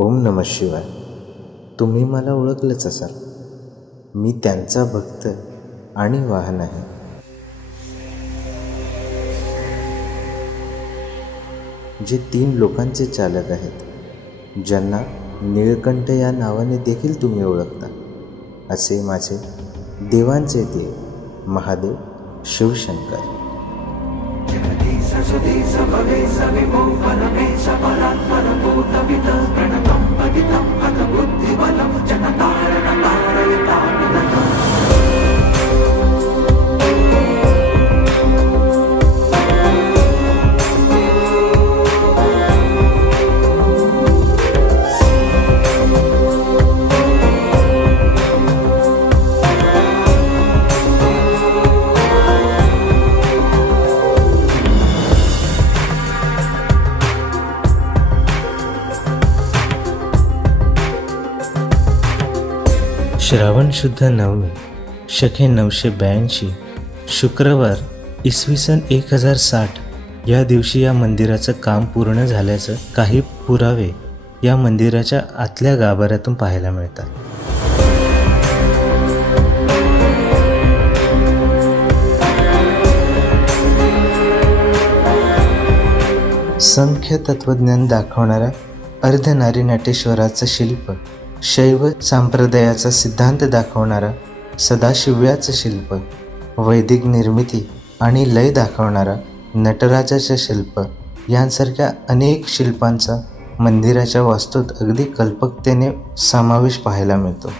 ओम नमः शिवाय. तुम्ही मला ओळखलंच असाल. मी त्यांचा भक्त आणि वाहन आहे. जे 3 लोकांचे चालक आहेत, ज्यांना नीळकंठ या नावाने देखील तुम्ही ओळखता, असे माझे देवांचे देव महादेव शिवशंकर. श्रावण शुद्ध नवमी शके 982 शुक्रवार इसवी सन 1060 या दिवशी या मंदिराचं काम पूर्ण झाल्याचं काही पुरावे या मंदिराच्या आतल्या गाभाऱ्यातून पाहायला मिळतात. संख्य तत्वज्ञान दाखवणारा अर्धनारीनटेश्वराचं शिल्प, शैव संप्रदायाचा सिद्धांत दाखवणारा सदाशिव्याचं शिल्प, वैदिक निर्मिती आणि लय दाखवणारा नटराजाचं शिल्प यांसारख्या अनेक शिल्पांचा मंदिराच्या वास्तूत अगदी कल्पकतेने समावेश पाहायला मिळतो.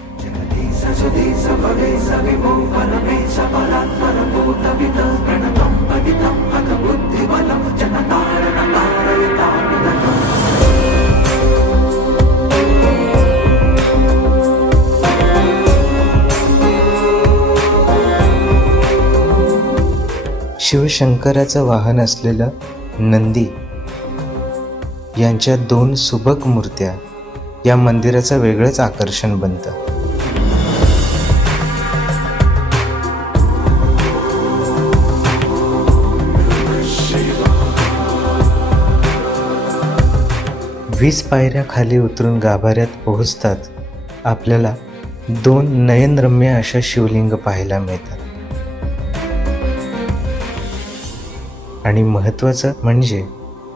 शिवशंकराचं वाहन असलेलं नंदी यांच्या 2 सुबक मूर्त्या या मंदिराचं वेगळंच आकर्षण बनतं. वीस पायऱ्या खाली उतरून गाभाऱ्यात पोहोचतात आपल्याला 2 नयनरम्य अशा शिवलिंग पाहायला मिळतात. आणि महत्त्वाचं म्हणजे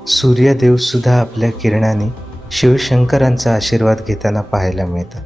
सूर्यदेव सुद्धा आपल्या किरणाने शिवशंकरांचा आशीर्वाद घेताना पाहायला मिळतात.